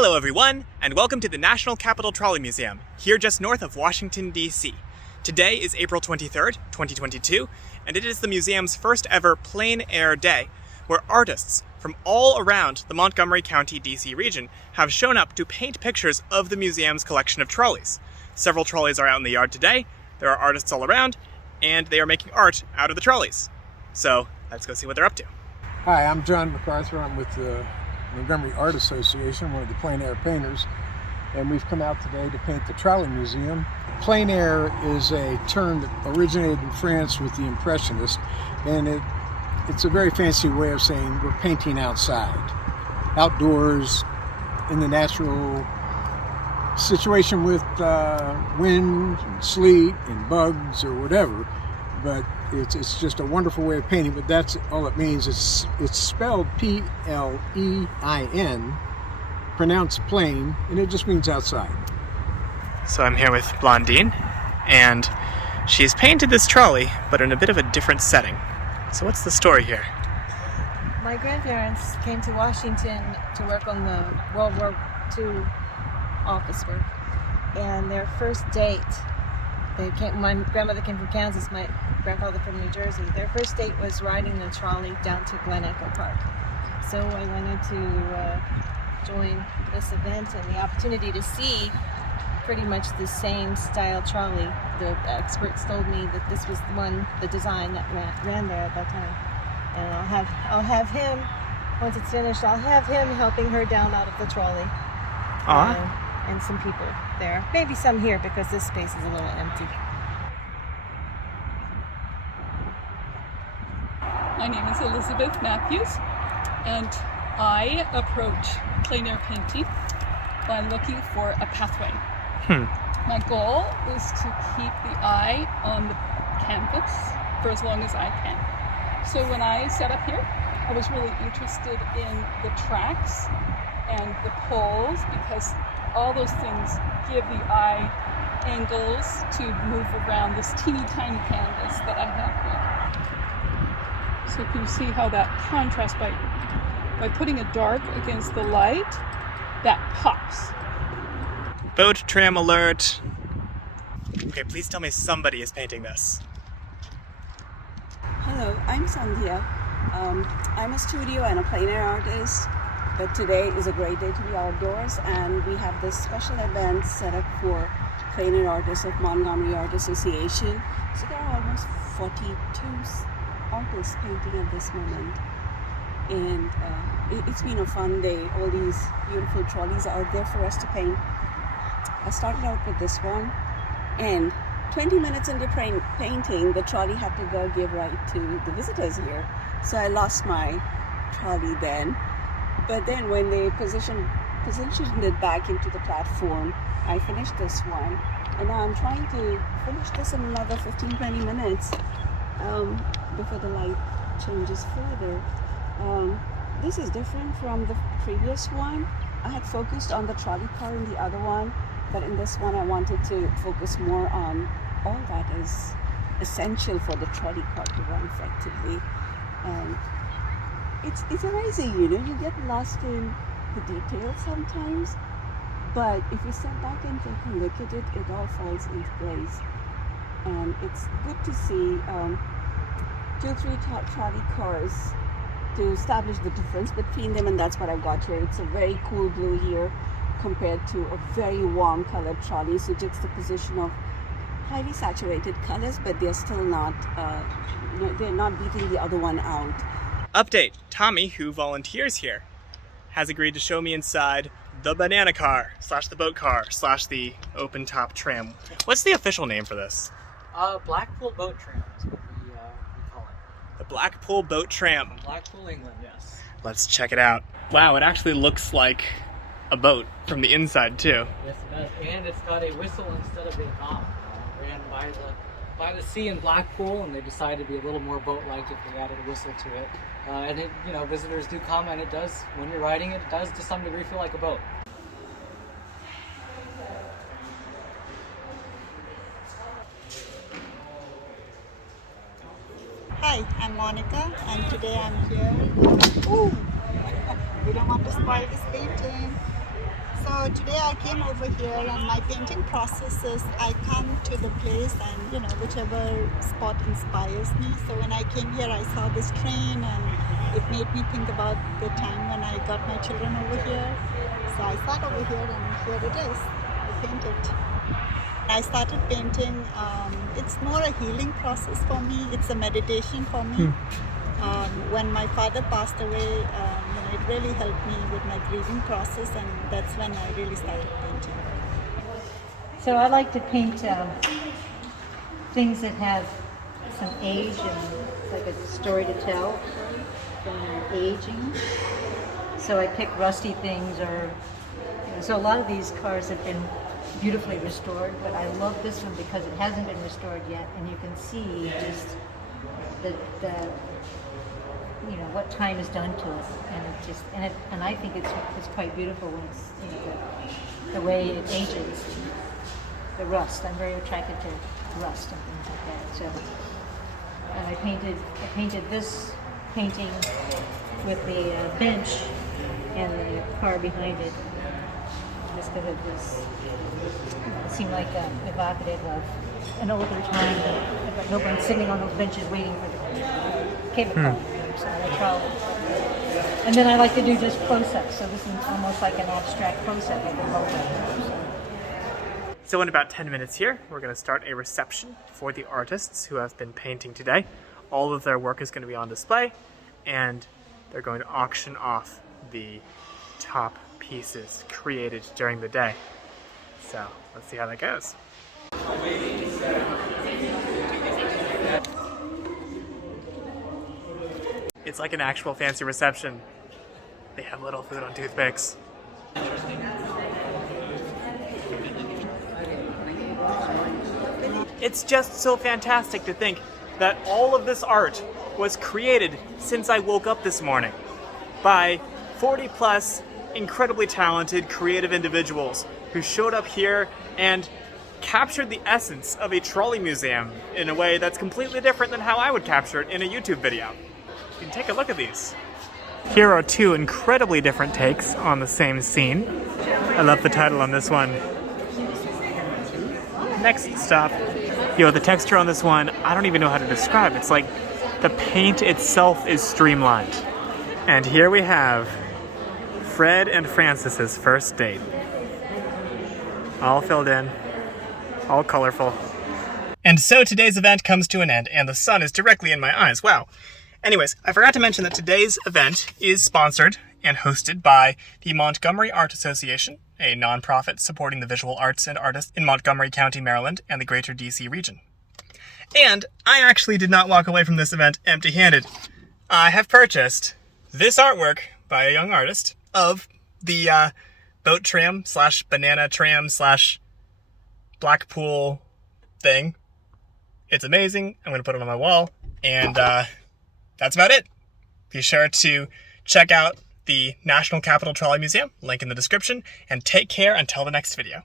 Hello everyone, and welcome to the National Capital Trolley Museum, here just north of Washington, D.C. Today is April 23rd, 2022, and it is the museum's first ever plein air day, where artists from all around the Montgomery County, D.C. region have shown up to paint pictures of the museum's collection of trolleys. Several trolleys are out in the yard today, there are artists all around, and they are making art out of the trolleys. So, let's go see what they're up to. Hi, I'm John MacArthur. I'm with the Montgomery Art Association, one of the plein air painters, and we've come out today to paint the Trolley Museum. Plein air is a term that originated in France with the Impressionists, and it's a very fancy way of saying we're painting outside, outdoors, in the natural situation with wind and sleet and bugs or whatever. But it's just a wonderful way of painting, but that's all it means. It's spelled P-L-E-I-N, pronounced plain, and it just means outside. So I'm here with Blondine, and she's painted this trolley, but in a bit of a different setting. So what's the story here? My grandparents came to Washington to work on the World War II office work, and their first date, my grandmother came from Kansas, my grandfather from New Jersey. Their first date was riding the trolley down to Glen Echo Park. So I wanted to join this event, and the opportunity to see pretty much the same style trolley. The experts told me that this was the design that ran there at that time. And I'll have him, once it's finished, I'll have him helping her down out of the trolley. And some people there. Maybe some here because this space is a little empty. My name is Elizabeth Matthews, and I approach plein air painting by looking for a pathway. My goal is to keep the eye on the canvas for as long as I can. So when I set up here, I was really interested in the tracks and the poles, because all those things give the eye angles to move around this teeny tiny canvas that I have here. So you can see how that contrasts by putting a dark against the light, that pops. Boat tram alert. Okay, please tell me somebody is painting this. Hello, I'm Sandhya. I'm a studio and a plein air artist, but today is a great day to be outdoors, and we have this special event set up for plein air artists of Montgomery Art Association. So there are almost 42 artists painting at this moment, and it's been a fun day. All these beautiful trolleys are out there for us to paint. I started out with this one, and 20 minutes into painting, the trolley had to go give ride to the visitors here. So I lost my trolley then. But then when they positioned it back into the platform, I finished this one. And now I'm trying to finish this in another 15-20 minutes before the light changes further. This is different from the previous one. I had focused on the trolley car in the other one, but in this one I wanted to focus more on all that is essential for the trolley car to run effectively. And it's amazing, you get lost in the details sometimes, but if you step back and take a look at it, it all falls into place. And it's good to see 2-3 trolley cars to establish the difference between them, and that's what I've got here. It's a very cool blue here compared to a very warm colored trolley, so juxtaposition of highly saturated colors, but they're still not they're not beating the other one out. Update, Tommy, who volunteers here, has agreed to show me inside the banana car / the boat / the open top tram. What's the official name for this? Blackpool Boat Tram is what we call it. The Blackpool Boat Tram. Blackpool, England, yes. Let's check it out. Wow, it actually looks like a boat from the inside too. Yes, it does. And it's got a whistle instead of a knob. Ran by the sea in Blackpool, and they decided to be a little more boat-like if they added a whistle to it. And it, visitors do come, and it does, when you're riding it, it does to some degree feel like a boat. Hi, I'm Monica, and today I'm here. We don't want to spoil this painting. So today I came over here, and my painting process is I come to the place and whichever spot inspires me. So when I came here, I saw this train and it made me think about the time when I got my children over here. So I sat over here and here it is. I painted. I started painting. It's more a healing process for me. It's a meditation for me. When my father passed away, it really helped me with my grieving process, and that's when I really started painting. So I like to paint things that have some age and like a story to tell from aging. So I pick rusty things, or so a lot of these cars have been beautifully restored, but I love this one because it hasn't been restored yet, and you can see just the what time has done to it, and it just and I think it's quite beautiful when it's the way it ages, the rust. I'm very attracted to rust and things like that. So, and I painted this painting with the bench and the car behind it, just because it seemed like evocative of an older time, but no one sitting on those benches waiting for the cable car. So I try. And then I like to do just close-ups, so this is almost like an abstract close-up of the motor. So in about 10 minutes here, we're going to start a reception for the artists who have been painting today. All of their work is going to be on display, and they're going to auction off the top pieces created during the day. So let's see how that goes. It's like an actual fancy reception. They have little food on toothpicks. It's just so fantastic to think that all of this art was created since I woke up this morning by 40 plus incredibly talented creative individuals who showed up here and captured the essence of a trolley museum in a way that's completely different than how I would capture it in a YouTube video. You can take a look at these. Here are two incredibly different takes on the same scene. I love the title on this one. Next stop. The texture on this one, I don't even know how to describe. It's like the paint itself is streamlined. And here we have Fred and Francis's first date. All filled in, all colorful. And so today's event comes to an end, and the sun is directly in my eyes. Wow. Anyways, I forgot to mention that today's event is sponsored and hosted by the Montgomery Art Association, a nonprofit supporting the visual arts and artists in Montgomery County, Maryland, and the greater DC region. And I actually did not walk away from this event empty-handed. I have purchased this artwork by a young artist of the boat tram / banana tram / Blackpool thing. It's amazing. I'm going to put it on my wall, and that's about it. Be sure to check out the National Capital Trolley Museum, link in the description, and take care until the next video.